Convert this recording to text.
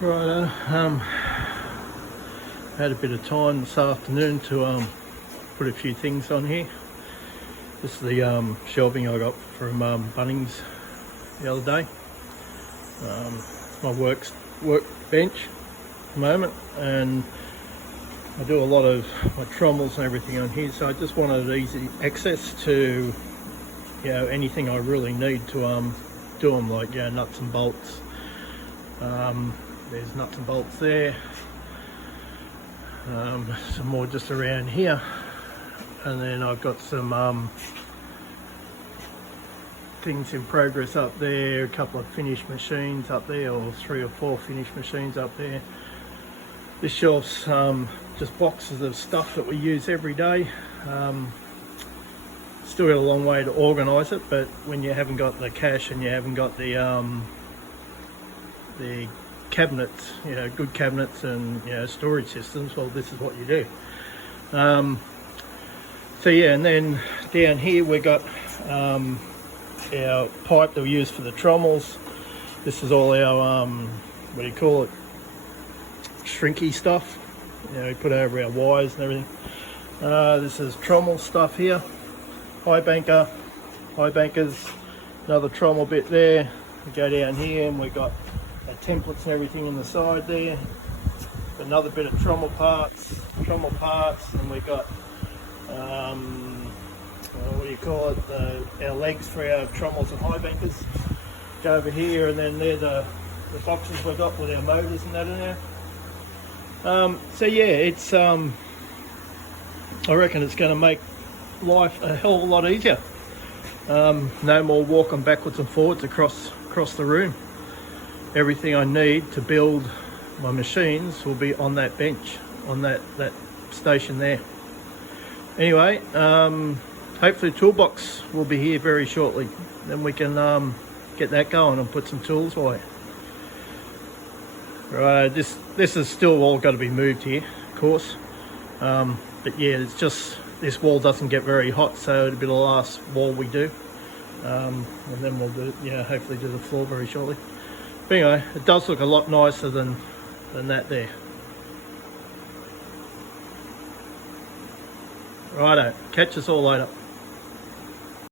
Right, had a bit of time this afternoon to put a few things on here. This is the shelving I got from Bunnings the other day. My work bench at the moment, and I do a lot of my trommels and everything on here, so I just wanted easy access to, you know, anything I really need to do them, like, you know, nuts and bolts. There's nuts and bolts there, some more just around here, and then I've got some things in progress up there, a couple of finished machines up there, or 3 or 4 finished machines up there. This shelf's just boxes of stuff that we use every day. Still got a long way to organise it, but when you haven't got the cash and you haven't got the cabinets, you know, good cabinets and, you know, storage systems, well, this is what you do. So yeah, and then down here we got our pipe that we use for the trommels. This is all our what do you call it, shrinky stuff, you know, we put over our wires and everything. This is trommel stuff here, high bankers, another trommel bit there. We go down here and we've got our templates and everything in the side there. Another bit of trommel parts, and we've got what do you call it, our legs for our trommels and high bankers go over here, and then they're the boxes we've got with our motors and that in there. So yeah, it's I reckon it's going to make life a hell of a lot easier. No more walking backwards and forwards across the room. Everything I need to build my machines will be on that bench, on that station there. Anyway, hopefully the toolbox will be here very shortly. Then we can get that going and put some tools away. Right, this is still all got to be moved here, of course. But yeah, it's just this wall doesn't get very hot, so it'll be the last wall we do. And then we'll do, yeah, hopefully do the floor very shortly. But anyway, it does look a lot nicer than that there. Righto, catch us all later.